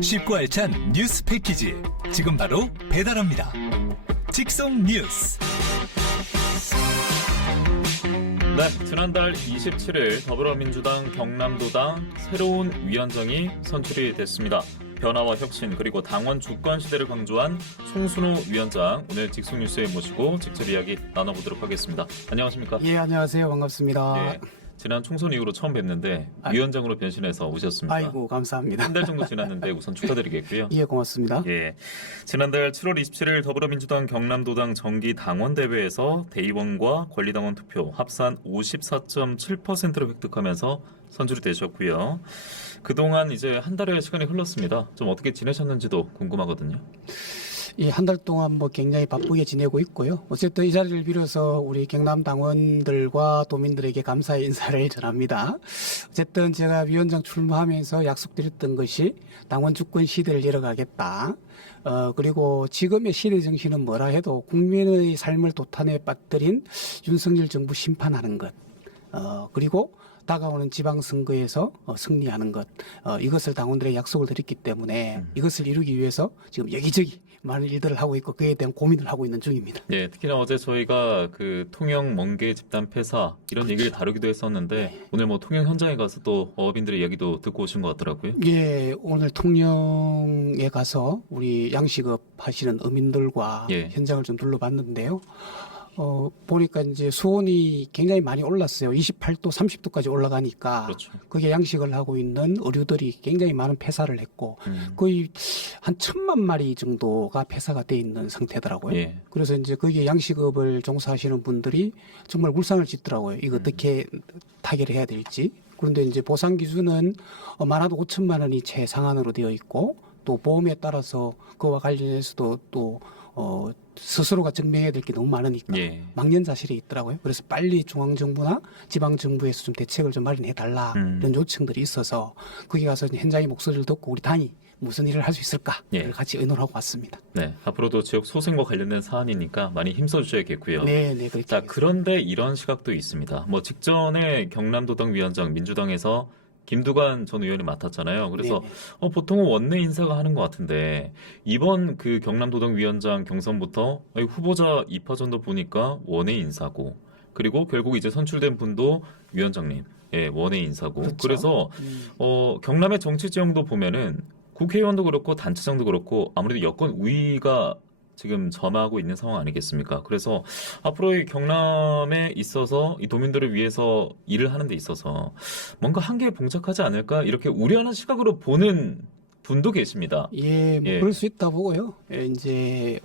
쉽고 알찬 뉴스 패키지 지금 바로 배달합니다. 직송 뉴스. 네, 지난달 27일 더불어민주당 경남도당 새로운 위원장이 선출이 됐습니다. 변화와 혁신 그리고 당원 주권 시대를 강조한 송순호 위원장, 오늘 직송 뉴스에 모시고 직접 이야기 나눠보도록 하겠습니다. 안녕하십니까? 예, 안녕하세요. 반갑습니다. 예, 지난 총선 이후로 처음 뵙는데 위원장으로 변신해서 오셨습니다. 아이고, 감사합니다. 한 달 정도 지났는데 우선 축하드리겠고요. 예, 고맙습니다. 예, 지난달 7월 27일 더불어민주당 경남도당 정기 당원대회에서 대의원과 권리당원 투표 합산 54.7%를 획득하면서 선출이 되셨고요. 그동안 이제 한 달의 시간이 흘렀습니다. 좀 어떻게 지내셨는지도 궁금하거든요. 예, 한 달 동안 굉장히 바쁘게 지내고 있고요. 어쨌든 이 자리를 빌어서 우리 경남 당원들과 도민들에게 감사의 인사를 전합니다. 어쨌든 제가 위원장 출마하면서 약속드렸던 것이 당원 주권 시대를 열어가겠다. 그리고 지금의 시대 정신은 뭐라 해도 국민의 삶을 도탄에 빠뜨린 윤석열 정부 심판하는 것. 그리고 다가오는 지방선거에서 승리하는 것, 이것을 당원들의 약속을 드렸기 때문에 이것을 이루기 위해서 지금 여기저기 많은 일들을 하고 있고 그에 대한 고민을 하고 있는 중입니다. 예, 특히나 어제 저희가 그 통영 멍게 집단 폐사 이런 얘기를 다루기도 했었는데 네. 오늘 뭐 통영 현장에 가서 또 어업인들의 이야기도 듣고 오신 것 같더라고요. 예, 오늘 통영에 가서 우리 양식업 하시는 어민들과 예. 현장을 좀 둘러봤는데요. 보니까 이제 수온이 굉장히 많이 올랐어요. 28도, 30도까지 올라가니까. 그렇죠. 그게 양식을 하고 있는 어류들이 굉장히 많은 폐사를 했고, 거의 한 1,000만 마리 정도가 폐사가 돼 있는 상태더라고요. 예. 그래서 이제 거기에 양식업을 종사하시는 분들이 정말 울상을 짓더라고요. 이거 어떻게 타결을 해야 될지. 그런데 이제 보상 기준은 많아도 5천만 원이 최상한으로 되어 있고, 또 보험에 따라서 그와 관련해서도 또 스스로가 증명해야 될 게 너무 많으니까 예. 망연자실이 있더라고요. 그래서 빨리 중앙정부나 지방정부에서 좀 대책을 좀 마련해달라 이런 요청들이 있어서 거기 가서 현장의 목소리를 듣고 우리 당이 무슨 일을 할 수 있을까를 예. 같이 의논하고 왔습니다. 네, 앞으로도 지역 소생과 관련된 사안이니까 많이 힘써주셔야겠고요. 네, 그렇게. 자, 그런데 이런 시각도 있습니다. 뭐 직전에 경남도당 위원장 민주당에서 김두관 전 의원이 맡았잖아요. 그래서 네네. 보통은 원내 인사가 하는 것 같은데 이번 그 경남도당 위원장 경선부터 후보자 입하전도 보니까 원내 인사고 그리고 결국 이제 선출된 분도 위원장님, 예, 원내 인사고. 그렇죠. 그래서 경남의 정치 지형도 보면은 국회의원도 그렇고 단체장도 그렇고 아무래도 여권 우위가 지금 점하고 있는 상황 아니겠습니까? 그래서 앞으로 이 경남에 있어서 이 도민들을 위해서 일을 하는 데 있어서 뭔가 한계에 봉착하지 않을까 이렇게 우려하는 시각으로 보는 분도 계십니다. 예, 예. 그럴 수 있다 보고요. 예, 이제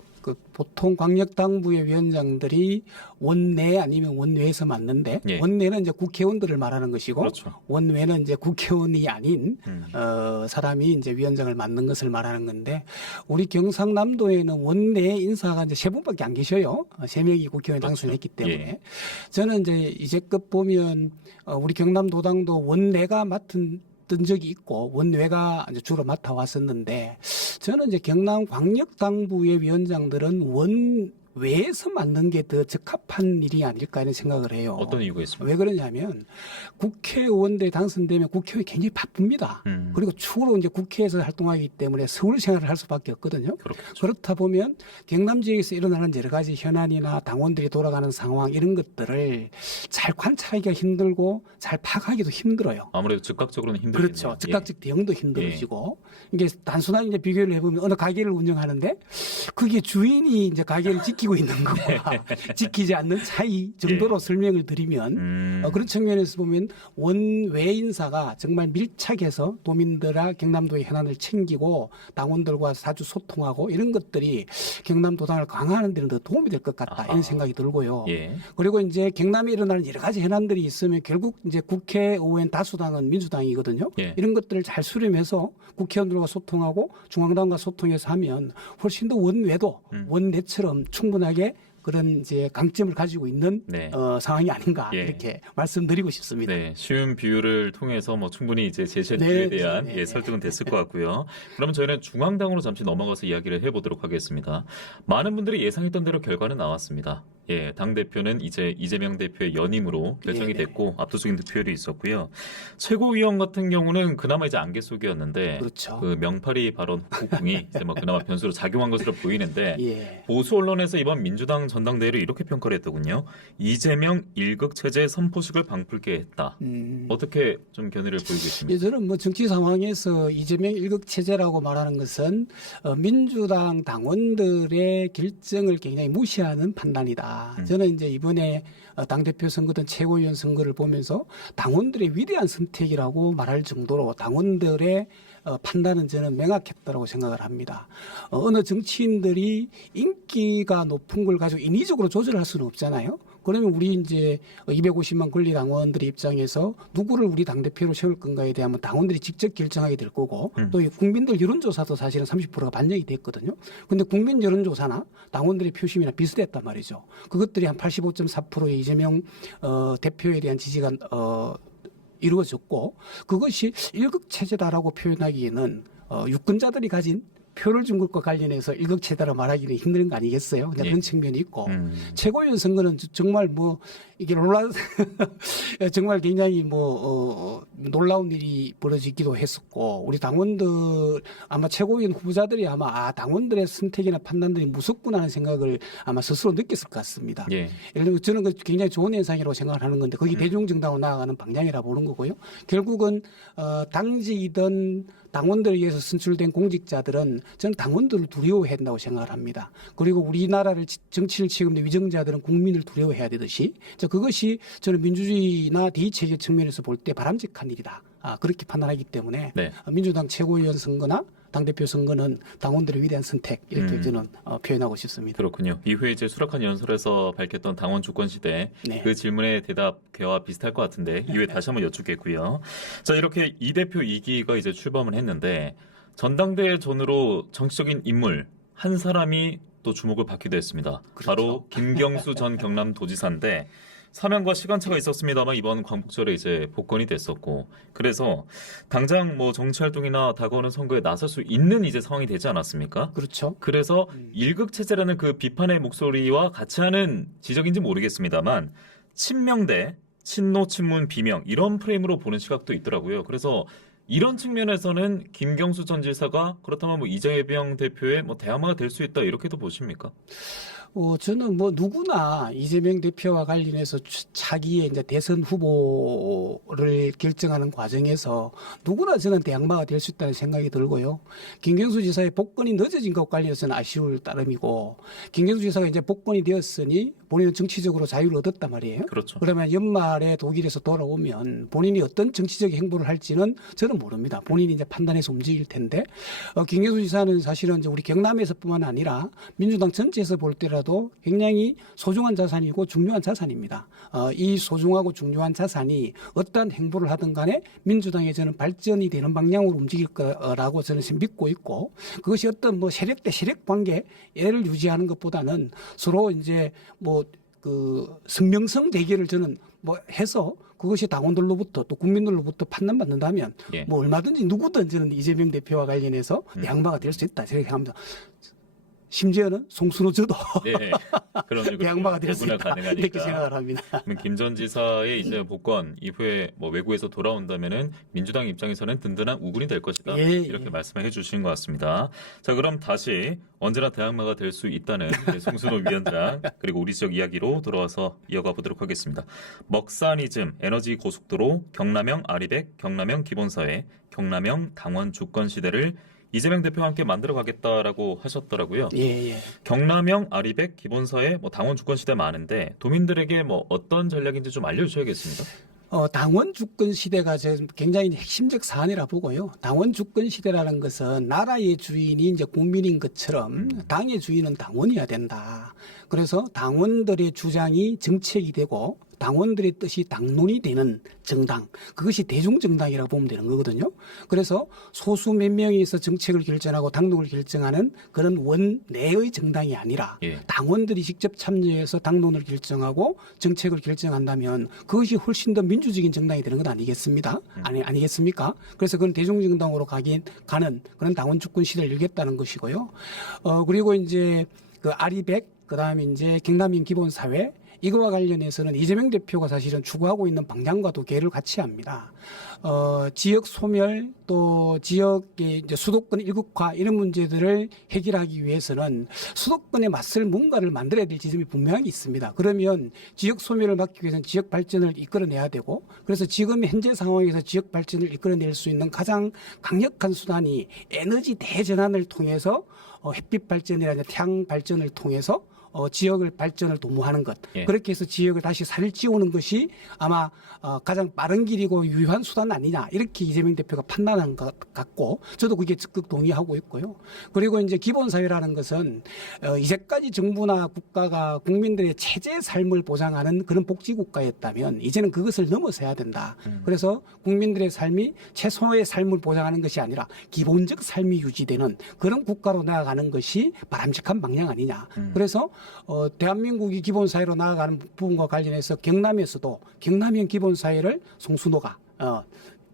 보통 광역당부의 위원장들이 원내 아니면 원외에서 맡는데 예. 원내는 이제 국회의원들을 말하는 것이고 그렇죠. 원외는 이제 국회의원이 아닌 사람이 이제 위원장을 맡는 것을 말하는 건데 우리 경상남도에는 원내 인사가 이제 3분밖에 안 계셔요. 3명이 국회의원 그렇죠. 당선했기 때문에 예. 저는 이제 이제껏 보면 우리 경남도당도 원내가 맡은 적이 있고 원외가 이제 주로 맡아왔었는데 저는 이제 경남 광역당부의 위원장들은 원외에서 맡는 게 더 적합한 일이 아닐까 이런 생각을 해요. 어떤 이유가 있습니까? 왜 그러냐면 국회의원들이 당선되면 국회의원이 굉장히 바쁩니다. 그리고 주로 이제 국회에서 활동하기 때문에 서울 생활을 할 수밖에 없거든요. 그렇겠죠. 그렇다 보면 경남 지역에서 일어나는 여러 가지 현안이나 당원들이 돌아가는 상황 이런 것들을 잘 관찰하기가 힘들고 잘 파악하기도 힘들어요. 아무래도 즉각적으로는 힘들겠네요. 그렇죠. 즉각적 대응도 힘들어지고 이게 단순하게 이제 비교를 해보면 어느 가게를 운영하는데 그게 주인이 이제 가게를 지키고 있는 것과 지키지 않는 차이 정도로 설명을 드리면 그런 측면에서 보면 원외 인사가 정말 밀착해서 도민들과 경남도의 현안을 챙기고 당원들과 자주 소통하고 이런 것들이 경남도당을 강화하는 데는 더 도움이 될 것 같다 이런 생각이 들고요. 예. 그리고 이제 경남에 일어나는 여러 가지 현안들이 있으면 결국 이제 국회의원 다수당은 민주당이거든요. 예. 이런 것들을 잘 수렴해서 국회의원들과 소통하고 중앙당과 소통해서 하면 훨씬 더 원외도 원내처럼 충분하게 그런 이제 강점을 가지고 있는 네. 상황이 아닌가 예. 이렇게 말씀드리고 싶습니다. 네, 쉬운 비유를 통해서 뭐 충분히 이제 제시한 네, 이유에 대한 네, 예, 설득은 됐을 것 같고요. 그러면 저희는 중앙당으로 잠시 넘어가서 이야기를 해보도록 하겠습니다. 많은 분들이 예상했던 대로 결과는 나왔습니다. 예, 당 대표는 이제 이재명 대표의 연임으로 결정이 네네. 됐고 압도적인 득표율이 있었고요. 최고위원 같은 경우는 그나마 이제 안개 속이었는데 그렇죠. 그 명파리 발언 후궁이 이제 뭐 그나마 변수로 작용한 것으로 보이는데 예. 보수 언론에서 이번 민주당 전당대회를 이렇게 평가를 했더군요. 이재명 일극 체제 선포식을 방불케 했다. 어떻게 좀 견해를 보이고 있습니까? 예, 저는 뭐 정치 상황에서 이재명 일극 체제라고 말하는 것은 민주당 당원들의 결정을 굉장히 무시하는 판단이다. 저는 이제 이번에 당대표 선거든 최고위원 선거를 보면서 당원들의 위대한 선택이라고 말할 정도로 당원들의 판단은 저는 명확했다고 생각을 합니다. 어느 정치인들이 인기가 높은 걸 가지고 인위적으로 조절할 수는 없잖아요. 그러면 우리 이제 250만 권리당원들의 입장에서 누구를 우리 당대표로 세울 건가에 대한 당원들이 직접 결정하게 될 거고 또 국민들 여론조사도 사실은 30%가 반영이 됐거든요. 근데 국민 여론조사나 당원들의 표심이나 비슷했단 말이죠. 그것들이 한 85.4%의 이재명 대표에 대한 지지가 이루어졌고 그것이 일극체제다라고 표현하기에는 유권자들이 가진 표를 준 것과 관련해서 일극체제다라고 말하기는 힘든 거 아니겠어요? 예. 그런 측면이 있고 최고위원 선거는 정말 뭐 이게 정말 굉장히 놀라운 일이 벌어지기도 했었고 우리 당원들 아마 최고위원 후보자들이 아마 당원들의 선택이나 판단들이 무섭구나 하는 생각을 아마 스스로 느꼈을 것 같습니다. 예. 예를 들면 저는 그 굉장히 좋은 현상이라고 생각을 하는 건데 거기 대중정당으로 나아가는 방향이라 보는 거고요. 결국은 당직이든 당원들에 의해서 선출된 공직자들은 저는 당원들을 두려워한다고 생각을 합니다. 그리고 우리나라를 정치를 책임진 위정자들은 국민을 두려워해야 되듯이 그것이 저는 민주주의나 대의체계 측면에서 볼 때 바람직한 일이다. 그렇게 판단하기 때문에 네. 민주당 최고위원 선거나 당대표 선거는 당원들의 위대한 선택 이렇게 저는 표현하고 싶습니다. 그렇군요. 이후에 이제 수락한 연설에서 밝혔던 당원 주권 시대 네. 그 질문의 대답과 비슷할 것 같은데 이후에 다시 한번 여쭙겠고요. 자 이렇게 이 대표 2기가 이제 출범을 했는데 전당대회 전으로 정치적인 인물 한 사람이 또 주목을 받기도 했습니다. 그렇죠. 바로 김경수 전 경남도지사인데 사면과 시간차가 있었습니다만 이번 광복절에 이제 복권이 됐었고 그래서 당장 뭐 정치 활동이나 다가오는 선거에 나설 수 있는 이제 상황이 되지 않았습니까? 그렇죠. 그래서 일극 체제라는 그 비판의 목소리와 같이 하는 지적인지 모르겠습니다만 친명대, 친노, 친문, 비명 이런 프레임으로 보는 시각도 있더라고요. 그래서 이런 측면에서는 김경수 전 지사가 그렇다면 뭐 이재명 대표의 뭐 대항마가 될 수 있다 이렇게도 보십니까? 저는 뭐 누구나 이재명 대표와 관련해서 차기의 이제 대선 후보를 결정하는 과정에서 누구나 저는 대항마가 될 수 있다는 생각이 들고요. 김경수 지사의 복권이 늦어진 것과 관련해서는 아쉬울 따름이고 김경수 지사가 이제 복권이 되었으니 본인은 정치적으로 자유를 얻었단 말이에요. 그렇죠. 그러면 연말에 독일에서 돌아오면 본인이 어떤 정치적 행보를 할지는 저는 모릅니다. 본인이 이제 판단해서 움직일 텐데 김경수 지사는 사실은 이제 우리 경남에서뿐만 아니라 민주당 전체에서 볼 때라도 굉장히 소중한 자산이고 중요한 자산입니다. 이 소중하고 중요한 자산이 어떠한 행보를 하든 간에 민주당에 저는 발전이 되는 방향으로 움직일 거라고 저는 믿고 있고 그것이 어떤 뭐 세력 대 세력 관계를 유지하는 것보다는 서로 이제 그 성명성 대결을 저는 해서 그것이 당원들로부터 또 국민들로부터 판단받는다면 예. 뭐 얼마든지 누구든 저는 이재명 대표와 관련해서 대항마가 될 수 있다 생각합니다. 심지어는 송순호 저도 예. 그런 대항마가 될 수 누구나 있다 가능하니까. 이렇게 생각을 합니다. 김 전 지사의 이제 복권 이후에 뭐 외국에서 돌아온다면은 민주당 입장에서는 든든한 우군이 될 것이다. 예, 이렇게 예. 말씀해 주신 것 같습니다. 자, 그럼 다시 언제나 대항마가 될 수 있다는 송순호 위원장 그리고 우리 지역 이야기로 돌아와서 이어가 보도록 하겠습니다. 먹사니즘, 에너지 고속도로, 경남형 아리백, 경남형 기본사회, 경남형 당원 주권 시대를 이재명 대표와 함께 만들어 가겠다라고 하셨더라고요. 예. 경남형 아리백 기본사회 뭐 당원 주권 시대 많은데 도민들에게 뭐 어떤 전략인지 좀 알려주셔야겠습니다. 당원 주권 시대가 굉장히 핵심적 사안이라 보고요. 당원 주권 시대라는 것은 나라의 주인이 이제 국민인 것처럼 당의 주인은 당원이어야 된다. 그래서 당원들의 주장이 정책이 되고 당원들의 뜻이 당론이 되는 정당, 그것이 대중정당이라고 보면 되는 거거든요. 그래서 소수 몇 명이서 정책을 결정하고 당론을 결정하는 그런 원내의 정당이 아니라 예. 당원들이 직접 참여해서 당론을 결정하고 정책을 결정한다면 그것이 훨씬 더 민주적인 정당이 되는 것 아니겠습니까? 아니겠습니까? 그래서 그건 대중정당으로 가는 그런 당원 주권 시대를 열겠다는 것이고요. 그리고 이제 그 아리백 그다음에 이제 경남인 기본사회 이거와 관련해서는 이재명 대표가 사실은 추구하고 있는 방향과도 궤를 같이 합니다. 지역 소멸 또 지역의 이제 수도권 일극화 이런 문제들을 해결하기 위해서는 수도권에 맞설 뭔가를 만들어야 될 지점이 분명히 있습니다. 그러면 지역 소멸을 막기 위해서는 지역 발전을 이끌어내야 되고 그래서 지금 현재 상황에서 지역 발전을 이끌어낼 수 있는 가장 강력한 수단이 에너지 대전환을 통해서 햇빛 발전이라든가 태양 발전을 통해서 지역을 발전을 도모하는 것. 예. 그렇게 해서 지역을 다시 살찌우는 것이 아마 가장 빠른 길이고 유효한 수단 아니냐. 이렇게 이재명 대표가 판단한 것 같고 저도 그게 적극 동의하고 있고요. 그리고 이제 기본사회라는 것은 이제까지 정부나 국가가 국민들의 체제 삶을 보장하는 그런 복지국가였다면 이제는 그것을 넘어서야 된다. 그래서 국민들의 삶이 최소의 삶을 보장하는 것이 아니라 기본적 삶이 유지되는 그런 국가로 나아가는 것이 바람직한 방향 아니냐. 그래서 대한민국이 기본사회로 나아가는 부분과 관련해서 경남에서도 경남형 기본사회를 송순호가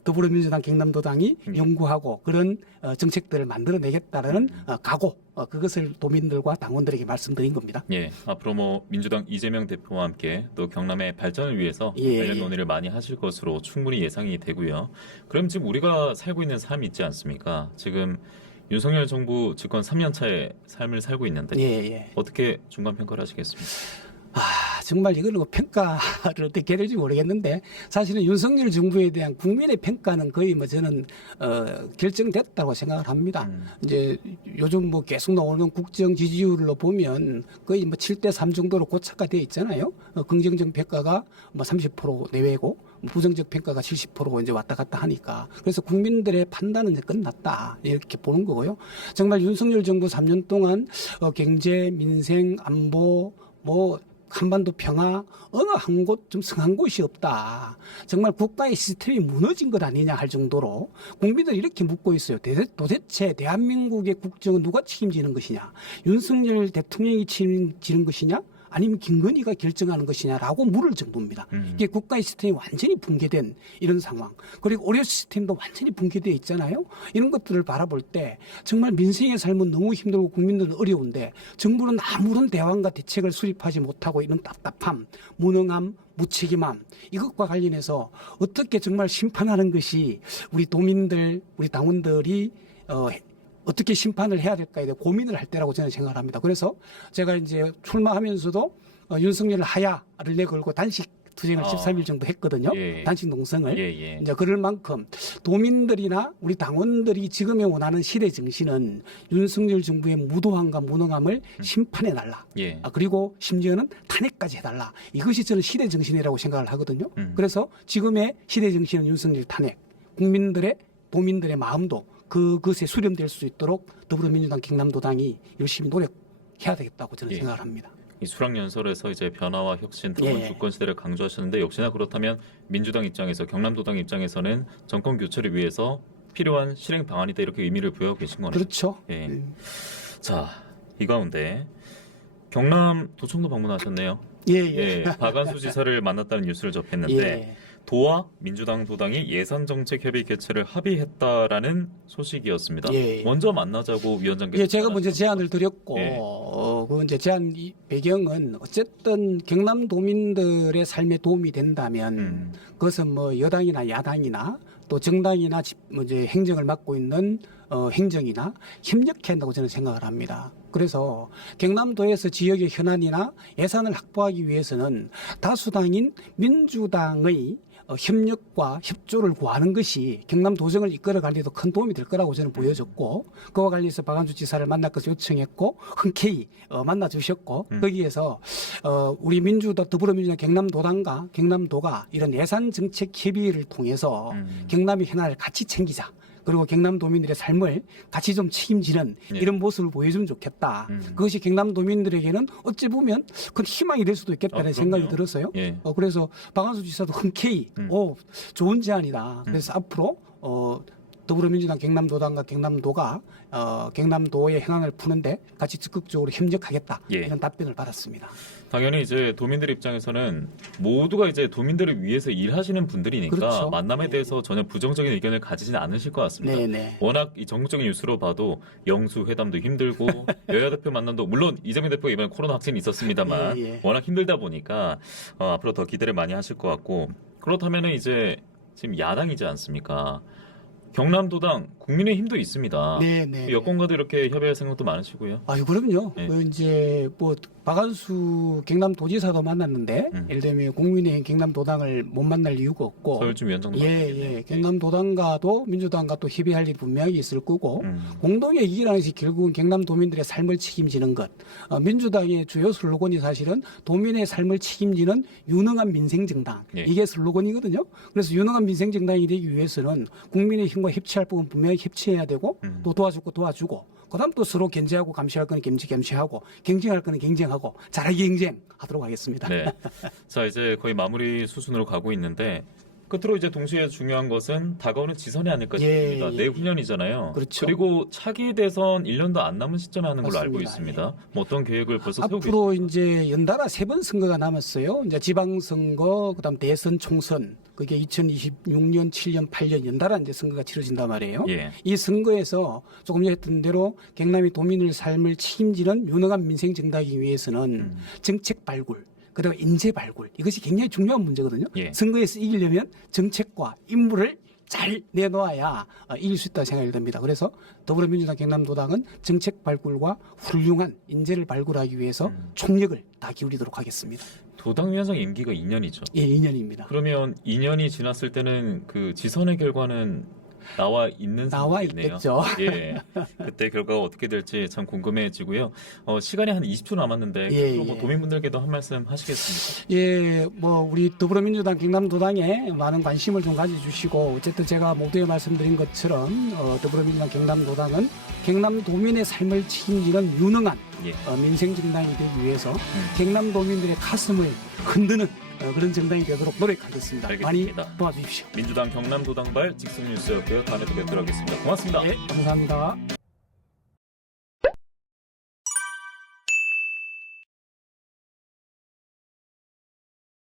더불어민주당 경남도당이 연구하고 그런 정책들을 만들어내겠다라는 각오 그것을 도민들과 당원들에게 말씀드린 겁니다. 예, 앞으로 뭐 민주당 이재명 대표와 함께 또 경남의 발전을 위해서 관련 논의를 많이 하실 것으로 충분히 예상이 되고요. 그럼 지금 우리가 살고 있는 삶이 있지 않습니까? 지금 윤석열 정부 집권 3년 차의 삶을 살고 있는데 어떻게 중간 평가를 하시겠습니까? 정말 이거는 뭐 평가를 어떻게 해야 될지 모르겠는데 사실은 윤석열 정부에 대한 국민의 평가는 거의 뭐 저는 결정됐다고 생각을 합니다. 이제 요즘 뭐 계속 나오는 국정 지지율로 보면 거의 뭐 7대3 정도로 고착화되어 있잖아요. 긍정적 평가가 뭐 30% 내외고 부정적 평가가 70% 이제 왔다 갔다 하니까 그래서 국민들의 판단은 이제 끝났다 이렇게 보는 거고요. 정말 윤석열 정부 3년 동안 경제, 민생, 안보 뭐 한반도 평화 어느 한 곳 좀 성한 곳이 없다. 정말 국가의 시스템이 무너진 것 아니냐 할 정도로 국민들이 이렇게 묻고 있어요. 도대체 대한민국의 국정은 누가 책임지는 것이냐? 윤석열 대통령이 책임지는 것이냐? 아니면 김건희가 결정하는 것이냐라고 물을 정도입니다. 이게 국가의 시스템이 완전히 붕괴된 이런 상황. 그리고 의료 시스템도 완전히 붕괴되어 있잖아요. 이런 것들을 바라볼 때 정말 민생의 삶은 너무 힘들고 국민들은 어려운데 정부는 아무런 대안과 대책을 수립하지 못하고 이런 답답함, 무능함, 무책임함 이것과 관련해서 어떻게 정말 심판하는 것이 우리 도민들, 우리 당원들이 어떻게 심판을 해야 될까에 대해 고민을 할 때라고 저는 생각을 합니다. 그래서 제가 이제 출마하면서도 윤석열 하야를 내걸고 단식 투쟁을 13일 정도 했거든요. 단식 농성을. 이제 그럴 만큼 도민들이나 우리 당원들이 지금에 원하는 시대 정신은 윤석열 정부의 무도함과 무능함을 심판해달라. 그리고 심지어는 탄핵까지 해달라. 이것이 저는 시대 정신이라고 생각을 하거든요. 그래서 지금의 시대 정신은 윤석열 탄핵. 국민들의 도민들의 마음도 그것에 수렴될 수 있도록 더불어민주당 경남도당이 열심히 노력해야 되겠다고 저는 생각을 합니다. 이 수락연설에서 이제 변화와 혁신, 드문 주권 시대를 강조하셨는데 역시나 그렇다면 민주당 입장에서 경남도당 입장에서는 정권 교체를 위해서 필요한 실행 방안이다 이렇게 의미를 부여하고 계신 거네요. 그렇죠. 자, 이 가운데 경남 도청도 방문하셨네요. 박안수 지사를 만났다는 뉴스를 접했는데 도와 민주당 도당이 예산정책협의 개최를 합의했다라는 소식이었습니다. 먼저 만나자고 위원장께서 제가 먼저 제안을 드렸고 그 이제 제안 배경은 어쨌든 경남도민들의 삶에 도움이 된다면 그것은 뭐 여당이나 야당이나 또 정당이나 이제 행정을 맡고 있는 행정이나 협력해야 한다고 저는 생각을 합니다. 그래서 경남도에서 지역의 현안이나 예산을 확보하기 위해서는 다수당인 민주당의 협력과 협조를 구하는 것이 경남도정을 이끌어갈 때도 큰 도움이 될 거라고 저는 보여졌고 그와 관련해서 박안수 지사를 만날 것을 요청했고 흔쾌히 만나주셨고 거기에서 우리 더불어민주당 경남도당과 경남도가 이런 예산정책 협의를 통해서 경남의 현안을 같이 챙기자. 그리고 경남도민들의 삶을 같이 좀 책임지는 이런 모습을 보여주면 좋겠다. 그것이 경남도민들에게는 어찌 보면 큰 희망이 될 수도 있겠다는 생각이 들었어요. 그래서 박안수 지사도 흔쾌히 좋은 제안이다. 그래서 앞으로 더불어민주당 경남도당과 경남도가 경남도의 현안을 푸는데 같이 적극적으로 협력하겠다 예. 이런 답변을 받았습니다. 당연히 이제 도민들 입장에서는 모두가 이제 도민들을 위해서 일하시는 분들이니까 그렇죠. 만남에 대해서 전혀 부정적인 의견을 가지지는 않으실 것 같습니다. 네네. 워낙 이 전국적인 뉴스로 봐도 영수 회담도 힘들고 여야 대표 만남도 물론 이재명 대표가 이번에 코로나 확진이 있었습니다만 예, 예. 워낙 힘들다 보니까 앞으로 더 기대를 많이 하실 것 같고 그렇다면은 이제 지금 야당이지 않습니까? 경남도당 국민의힘도 있습니다. 네네. 여권과도 이렇게 협의할 생각도 많으시고요. 아유 그럼요. 네. 이제 뭐 박한수 경남도지사도 만났는데 예를 들면 국민의힘 경남도당을 못 만날 이유가 없고 서울중 위원장도 예. 경남도당과도 민주당과 또 협의할 일이 분명히 있을 거고 공동의 이기라는 것이 결국은 경남도민들의 삶을 책임지는 것. 민주당의 주요 슬로건이 사실은 도민의 삶을 책임지는 유능한 민생정당. 예. 이게 슬로건이거든요. 그래서 유능한 민생정당이 되기 위해서는 국민의힘과 협치할 부분 분명히 협치해야 되고 또 도와줄 거 도와주고 그다음 또 서로 견제하고 감시할 거는 감시하고 경쟁할 거는 경쟁하고 잘하기 경쟁하도록 하겠습니다. 네. 자, 이제 거의 마무리 수순으로 가고 있는데 끝으로 이제 동시에 중요한 것은 다가오는 지선이 아닐까 예, 싶습니다. 예. 내후년이잖아요. 그렇죠. 그리고 차기 대선 1년도 안 남은 시점에 하는 걸로 알고 맞습니다. 있습니다. 뭐 어떤 계획을 벌써 세우고 앞으로 계십니까? 이제 연달아 3번 선거가 남았어요. 이제 지방선거, 그다음 대선 총선, 그게 2026년, 7년, 8년 연달아 이제 선거가 치러진단 말이에요. 예. 이 선거에서 조금 전에 했던 대로 경남이 도민의 삶을 책임지는 유능한 민생 정당이기 위해서는 정책 발굴, 그다음에 인재 발굴 이것이 굉장히 중요한 문제거든요. 예. 선거에서 이기려면 정책과 인물을 잘 내놓아야 이길 수 있다고 생각이 듭니다. 그래서 더불어민주당 경남도당은 정책 발굴과 훌륭한 인재를 발굴하기 위해서 총력을 다 기울이도록 하겠습니다. 도당위원장 임기가 2년이죠. 예, 2년입니다. 그러면 2년이 지났을 때는 그 지선의 결과는 나와 있는 나와 상태겠네요. 있겠죠. 예, 그때 결과가 어떻게 될지 참 궁금해지고요. 시간이 한 20초 남았는데 예, 또 뭐 예. 도민분들께도 한 말씀 하시겠습니까? 예, 뭐 우리 더불어민주당 경남도당에 많은 관심을 좀 가져주시고 어쨌든 제가 모두에 말씀드린 것처럼 더불어민주당 경남도당은 경남도민의 삶을 책임지는 유능한 예. 민생정당이 되기 위해서 경남도민들의 가슴을 흔드는 그런 정당이 되도록 노력하겠습니다. 알겠습니다. 많이 도와주십시오. 민주당 경남도당발 직속뉴스였고요. 다음에 또 뵙도록 하겠습니다. 고맙습니다. 예, 감사합니다.